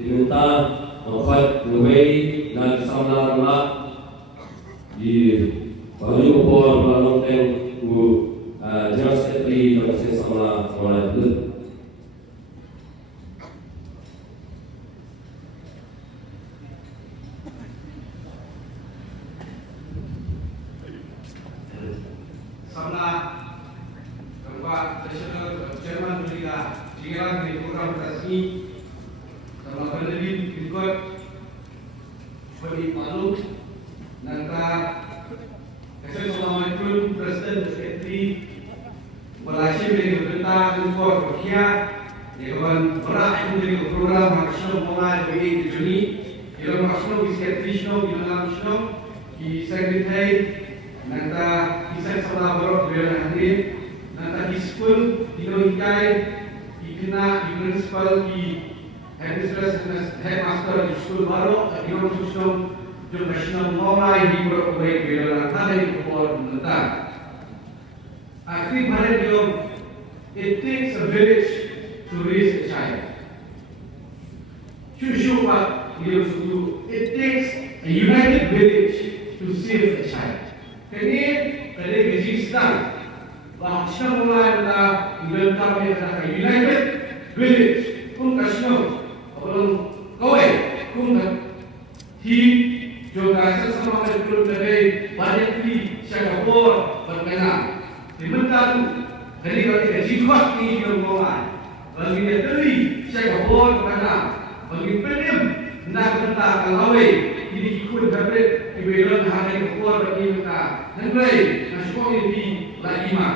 diminta membuat buai dan samla rama di baju opor melalui tenggu General Secretary dan samla mulai dulu. Samla Bapak Nasional Chairman Liga Jiran di program resmi sama berdiri ikut beri malu nangka Assalamualaikum Presiden Sekretari Malaysia dari pemerintah Kuala Lumpur yang berat dari program nasional mulai dari Juni dalam nasional Sekretari nasional di Sekretari nangka kisah sekolah baru beliau hadir nangka di school di Noikai di kena di municipal di headmaster di school baru di nasional nasional mulai di berbagai beliau hadir di Kuala Lumpur. Akhir hari beliau, it takes a village to raise a child. Shushu Pak beliau sudu, it takes a united village to save a child. Kini kali gaji sedang bahasa mulai pada dibentuk pada United Village pun kasih orang kawai pun team juga sesama mereka dari banyak di Singapura berkenaan dibentuk kali gaji kuat ini yang mulai bagi dari Singapura berkenaan bagi premium nak bentuk kawai ini ikut dapat dibelan hari keluar bagi mereka. Nanti nasional ini lagi mah.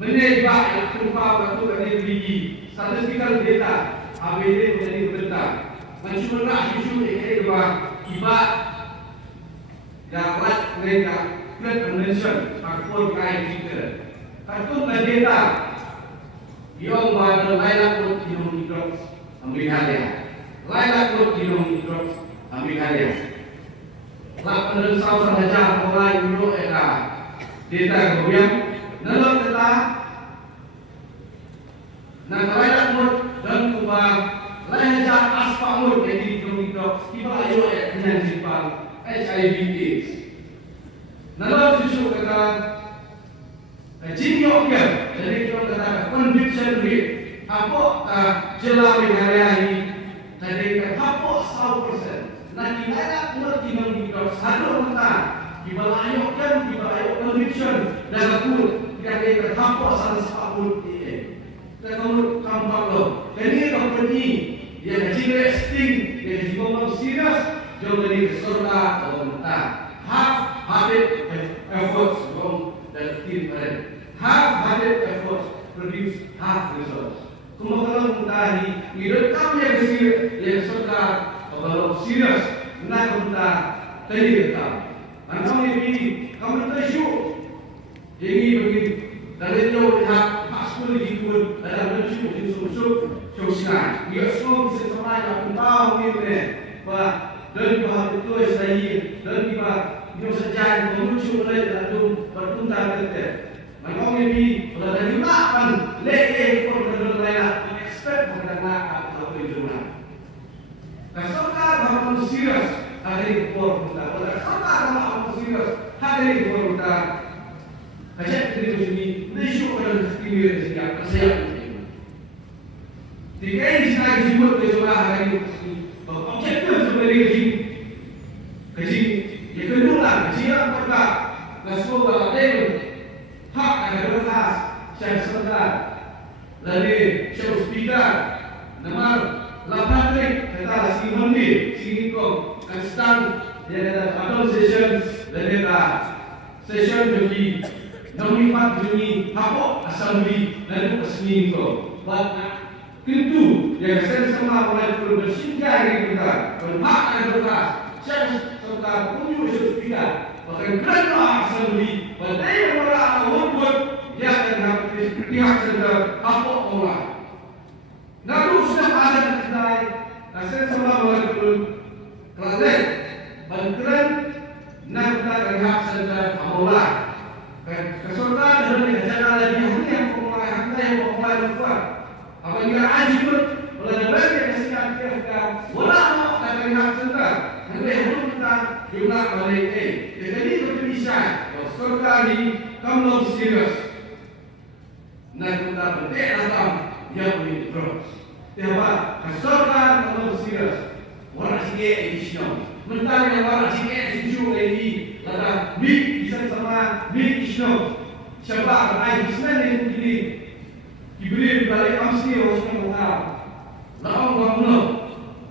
Menebak yang terlupa waktu kali beli statistical data ABD menjadi berbentuk. Mencuba isu ini dua iba dapat mereka Great Convention aktor kaya kita. Kartu data yang pada layak untuk dihidup Amerika dia. Layak untuk dihidup Amerika dia. Lak pendersau sahaja mulai dulu data kemudian nalok kita nak layak mud dan kubah layak aspa mud jadi dok kita ayo dengan simpang HIV/AIDS nalok susu kata jinyo kan jadi kita kata conviction rate apa jelas hari ini jadi apa 100% nanti layak mud di satu mata di bawah conviction dan aku tidak ada tanpa salah satu ini. Terus kampung lo, ini company yang jadi testing, yang dibangun serius, jauh dari surga atau mata. Half-hearted efforts dari tim mereka. Half-hearted efforts produce half results. Kemudian mengetahui direkam yang surga atau serius, nak mata tadi direkam. Kamu ini, kamu tersyuk. Jadi begini, dari jauh lihat pasal ini pun dalam tersyuk di susuk sosial. Dia semua bisa sampai aku tahu ini, bah dari bah itu saya dari bah dia saja menuju oleh dalam bertunda kita. Kamu ini sudah dari makan leh pun dari lain expert mengenai apa itu mana. Kesokan kamu serius hari pun kita. Hari ini kita kajian dari sini, isu pada sini sejak saya. Jika ini saya sebut kecuali hari ini, objektif sebenarnya kaji, yang kedua kaji yang pertama, nasional baladen, hak ada berkas, saya sedar, dari show speaker, nama lapatrik, kata si Mondi, si Niko, Kastan, yang ada adult session, dan ada session Juni, 24 Juni, Hapok Assembly, dan Resmi Niko. Tentu, yang saya sama mulai bersinggah hari kita, berhak dan berkas, saya serta kunjung speaker, bahkan kerana Assembly, badai yang orang awal dia akan dapat pihak sedar Hapok orang. Lalu sudah ada kedai, saya sama mulai berkelas, bantuan nak hak sedar Hapok. Kesultanan dari negara lagi yang memulai harta yang memulai lupa. Apabila ajib oleh banyak yang sekarang Sorkan kalau serius, orang sikit Islam. Mentari yang orang sikit sejuk lagi, lada mik bisa sama mik Islam. Sebab ayat Islam yang begini diberi balik amsi orang orang. Lawan bangun,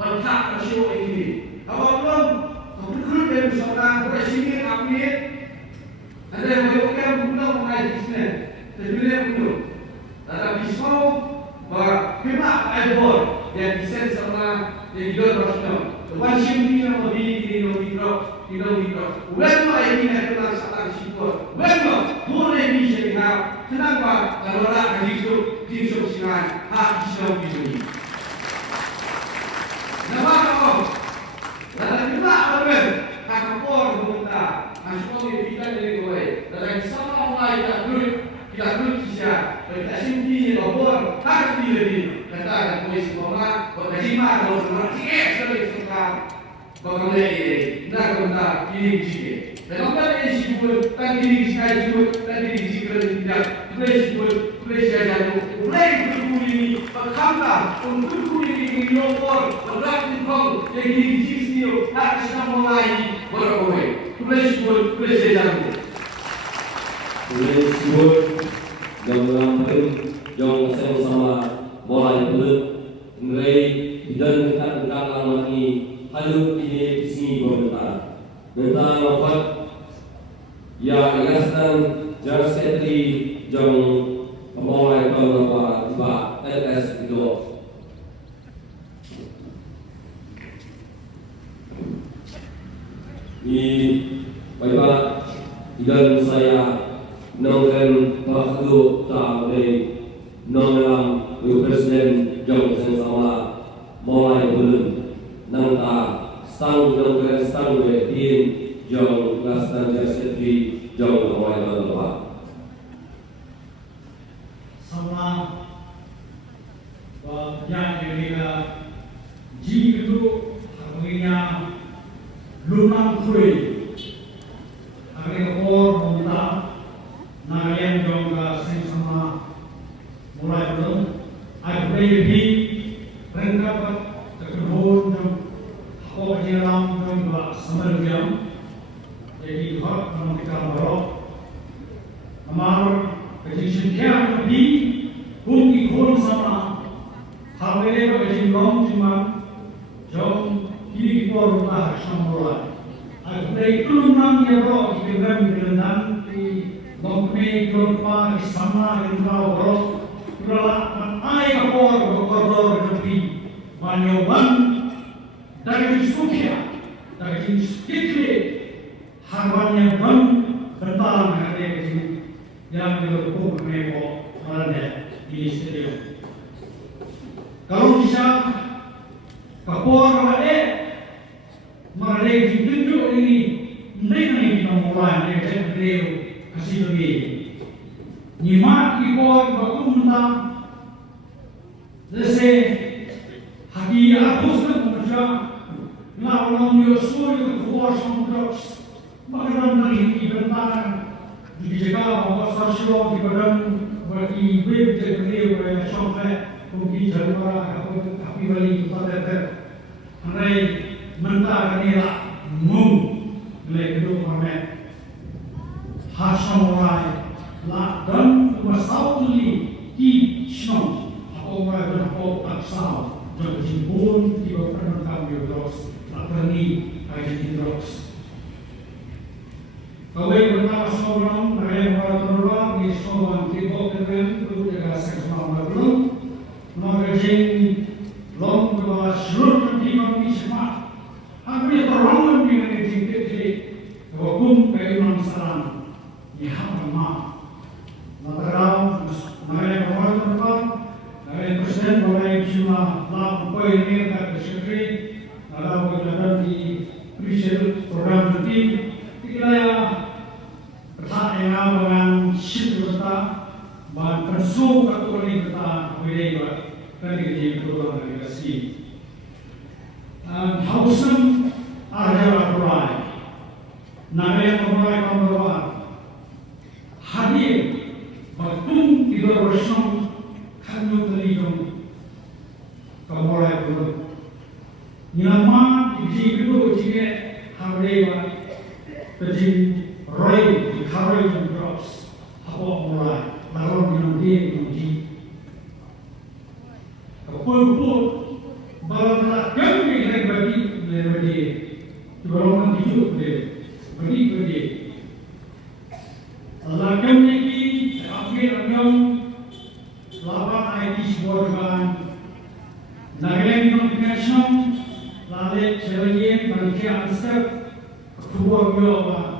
bantak masyarakat ini. Awak belum, kau berkelut dari seorang presiden Amir. Ada yang melakukan guna ayat Islam. Terbilang guna. Lada pisau, bah kemak aibor. Yang bisa sama yang hidup rasional. Lepas ini nama di Indonesia. Wema ini nak kenal sahaja sipur. Wema boleh bisa kenapa kalau nak hidup singan hak Islam ini. Nama kau, lalu kita apa? Hak kapor pemerintah. Masuk ke kita dari kau. Lalu sama orang kita dulu kisah. Kita sendiri lapor hak diri. Kata polisi koma, berkasima kalau orang sikit sekarang bagaimana nak benda ini sikit. Dan apa yang disebut tadi disebut tadi disebut tidak disebut jajan mulai berkumpul ini berkata untuk ini lapor berlaku kong yang disini harus mulai berkowe. Disebut jajan. Disebut yang sama mulai bulan mulai dan kita akan lagi halu ini di sini berbentar. Bentar lepas ya yayasan General Secretary jang pemulai tahun apa LS itu. Ini baiklah ikan saya nongkrong waktu tahun nongkrong Presiden Johnson sama mulai bulan nangka sang wetin jong lastan jaseti jong mulai berlepas. Sama yang juga jika harganya lunang kue, harga kor muda, nagayan jong sama mulai belum. Aku lebih rengkap terkebun dan aku jalan dan buat semalam jadi hak dalam kita berok amar kejadian lebih bukti kon sama hal ini kejadian cuma jom ini kita rumah semula aku lebih tulungan ya bro kita berendam di bangkai keluar sama dengan bro Kurang ay kapor koridor lebih banyoban dari Sukia dari Skitli harbannya ban bertahan ada di sini yang dilakukan mereka berada di stadium. Kalau bisa kapor ada mereka ditunjuk ini mereka kita mulai mereka beliau kasih lagi. Nyimak ikor bakumta जैसे हकीया पुस्तक मुझा ना उन्होंने सूर्य को समुद्र मगरम नहीं की बंदान di jika bahwa sosial di badan bagi web jadi oleh sampai bagi jalur tapi balik pada hari mentah ini lah mung oleh kedua pamer hasamulai lah dan masauli di snow orang berapa aksal dan jimbun di bawah kami terus tak berani kaji terus. Kalau bertanya seorang dari orang di seorang tiba dengan perlu jaga seksual belum mengajeng long bahwa seluruh di kami semua hampir terlalu dengan tinggi hukum keimanan Islam ya sama. Maka mengenai orang dari Presiden mulai cuma lalu poin ini tak bersekri lalu berjalan di presiden program nanti kita pertanyaan dengan syurga dan persu katolik kita berdua dari di program negasi. Hausan adalah perai, nagaya perai kamera hadir batung tiga bersama kami terlibat kamera Nilama iji itu iji harga iji roy di harga yang drops apa mulai lalu dinanti Kapul balang kami yang bagi orang hidup bagi Allah kami ini akhir yang lapan IT sebuah Nagaland International lalu Chevalier Malaysia Amsterdam kedua beliau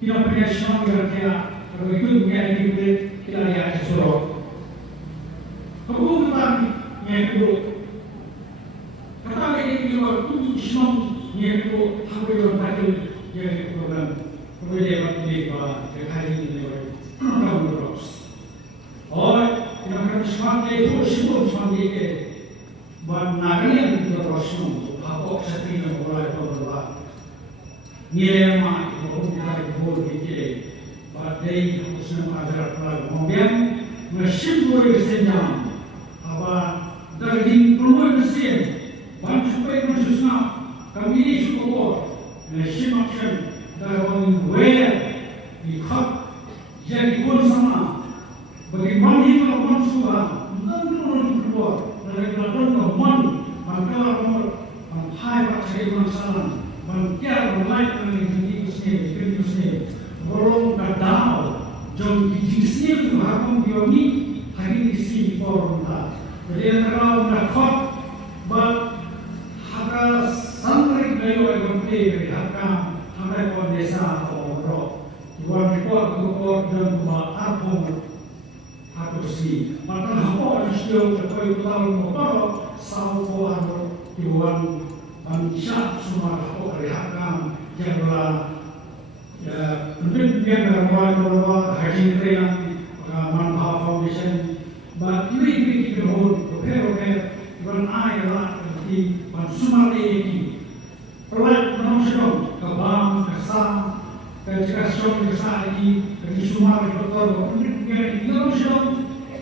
international Malaysia kalau itu menjadi kita lihat sesuatu kemudian yang kedua kata ini juga Islam yang kedua hampir berbagai yang program kemudian ini bahwa hari ini program terus yang akan semangat itu semua semangat buat Nagaland International apa seperti yang mulai berubah nilai mak mulai berubah badai khususnya ajar pelajar kemudian mesin boleh senjam apa dari perubahan mesin bantu supaya khususnya kami ini cukup mesin action dari orang where ikut jadi pun sama bagaimana itu orang sudah orang keluar dari kelihatan keman maka orang hai pak saya masalah mungkin mulai dari ini sini Orang kadang jom dijisi tu hakam bioni hari ini si forum ta. Jadi antara orang khot bal haka santri gayo agam play hakam hamai kon desa atau ro. Iwan report report dan ba apong hakusi. Maka hapo isyo koi utal motor sau ko aro iwan manisha semua hapo kali hakam jabla Mungkin yang berbuat haji yang manfaat foundation, but ini kita hold prepare even I di semua ini. Perlu menunjukkan kebang, kesam, kejelasan kesalahan di semua betul. Mungkin yang menunjukkan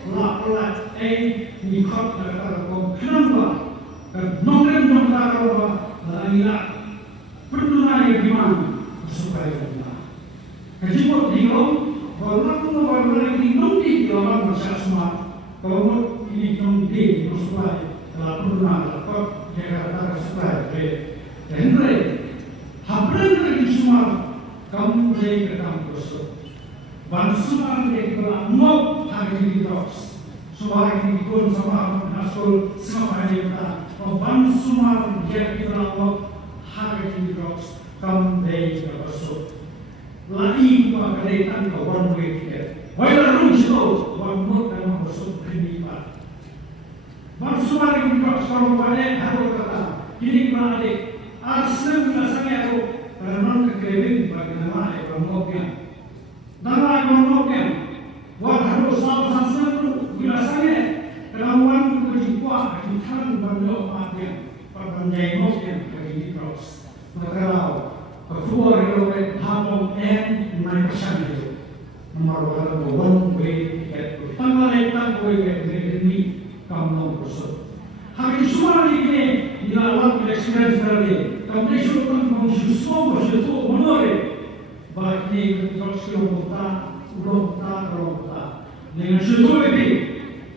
pelat ini kau katakan kenapa? Nongkrong kalau inilah pertunai gimana supaya Kejiput dingong, walau dingong di dalam masyarakat semua, kalau ini dingong di supaya telah pernah dapat Jakarta supaya dan hampir lagi semua kamu jadi ke kampus, bantu semua mereka mau hari ini terus, supaya ini pun sama hasil semua mereka, bantu semua jadi mau hari ini terus kamu jadi ke kampus. Lagi juga kereta ke one way ticket. Walau rugi itu, one dan masuk primipa. Bangsa yang juga sekarang pada harus kata, ini berada asal biasanya itu karena kekerjaan bagi nama ekonominya. Nama ekonominya, buat harus sama-sama itu biasanya kelawan berjumpa kita berdua makan pada ekonominya bagi terus. Maka keluar dari Hapong and 9% itu nomor one way tiket tanggal way ini kamu bersut hari semua ini dilakukan experience dari kami sudah mengusulkan bersatu menore bagi dokter kota dengan sesuatu ini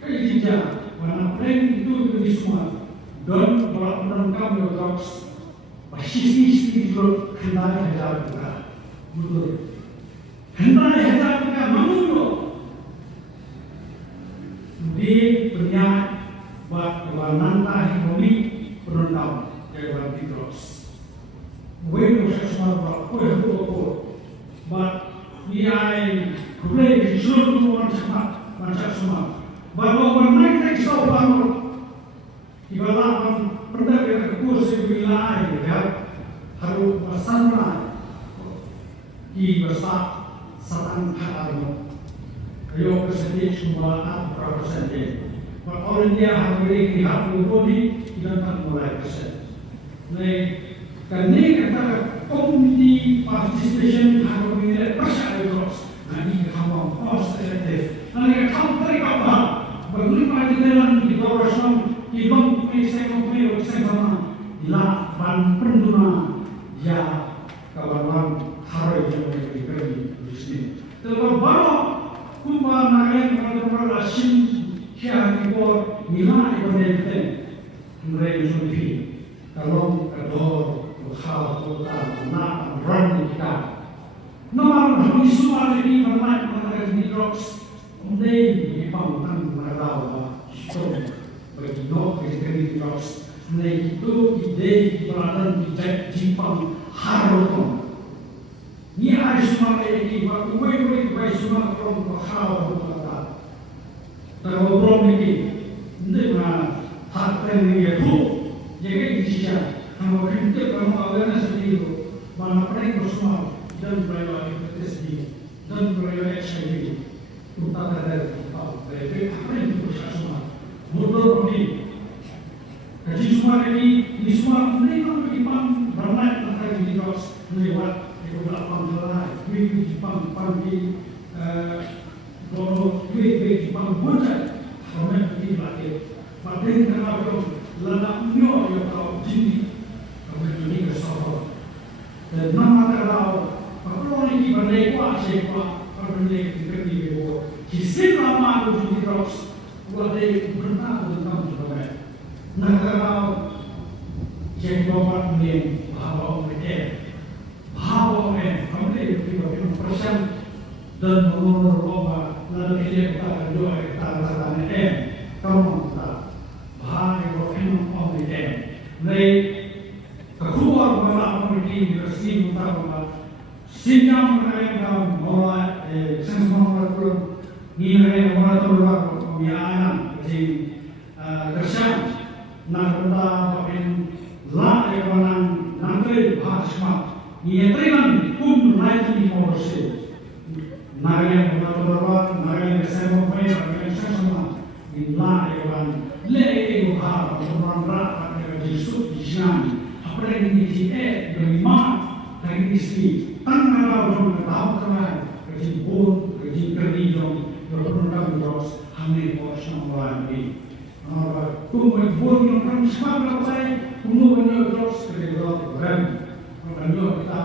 kerja mana plan itu semua dan kalau kami dokter Sisi itu kendali hajat kita, betul. Kendali hajat kita menunggu di penyak buat nanta ekonomi penentang jalan terus. Bukan semua buat kue, buat nilai kue seluruh macam semua. Bahwa mereka kisah bangun di bawah perdagangan kursi wilayah harus bersama di besar satan kalau Rio persentage semua berapa persen orang dia harus beri harus bodi tidak mulai persen. Nah, karena kata komite participation harus beri persen terus. Nanti kamu cost effective. Nanti kamu tarik apa? Bagaimana di dalam di korporasi di bank Komisi sama la ban penduna ya kawan hari yang diberi di sini. Terbaru kumpa naik pada asin siapa impor nilai berdente mereka sudah kalau kedor khal kota nak run kita. Nomor kami semua ini bermain di drops untuk dipangkan mereka stop bagi nok di drops. Itu ide peralatan dijak Jepang harus ni ada semua lagi waktu way semua orang berkhawal berkata terobong ini dengan hak yang itu jadi dia kalau kita kalau awalnya sendiri mana mereka semua dan beraya hepatitis dan beraya HIV untuk ada dari apa yang itu semua motor ini. Jadi semua ini semua mereka Jepang bermain tentang di dos lewat beberapa negara, Jepang panggil kalau Jepang buat orang ini lagi. Pada kalau lada nyo yang tahu jadi kalau ini kesalahan. Dan nama kalau kalau ini bandai kuat siapa kalau ini diberi bewo. Kisah lama itu di dos wadai berenang tentang juga. Negara yang dapat menjadi bahwa kami tidak persen dan menurut bahwa lalu dia kita doa kita lakukan kamu kita bahwa yang dari keluar malam pergi resmi utama sinyal mereka mulai semua orang ini mereka mulai terluar kebiayaan jadi tersiap Nagata pakin la ewanan nanti bahasma ni etriman pun naik di polisi naga berapa naga kesehatan naga kesehatan ni la ewan le ego har orang berat pada disut di sana apa yang di berima dari istri tanpa orang tahu kenal kejibun kejibun berpendam terus hanya porsi orang ini. Kumpulan yang kami semua berlaku, kumpulan terus kerja keren. Kalau kita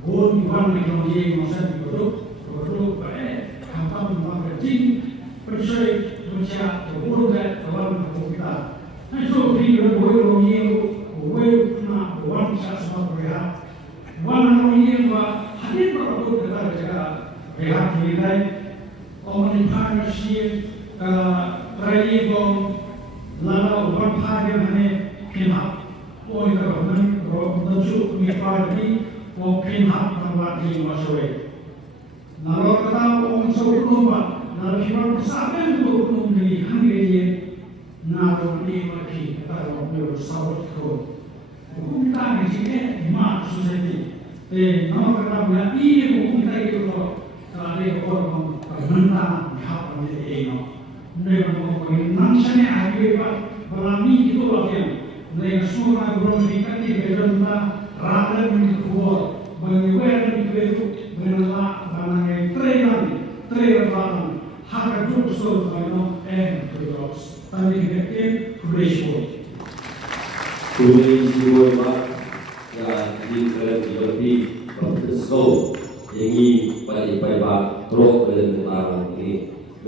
bon iwan dengan dia masa produk baik, kampung marketing, percaya macam produk kawan kita. Itu dia boleh boleh kena wan sama berat. Wan orang yang hadir produk kita jaga berat kita. Orang yang masih terlibat lalu orang kaya mana kena, orang kerana orang tentu mikirkan orang kena dapat dimasukkan. Lalu kita orang sebelum lalu kita bersama untuk membeli hanggaji, lalu ini lagi kita orang bersawat kau. Hukum kita di sini lima society. Lalu kita bilang ini hukum kita itu kalau ada orang bermenang hak menjadi eno. Mereka nansanya hari berani itu lagi. Mereka semua berumur di kerana rata menikuat, menguat itu menolak barang trailer hak itu betul kalau terus. Tapi kita kuliah. Kuliah jiwa ya di dalam di profesor yang ini pada roh dalam ini.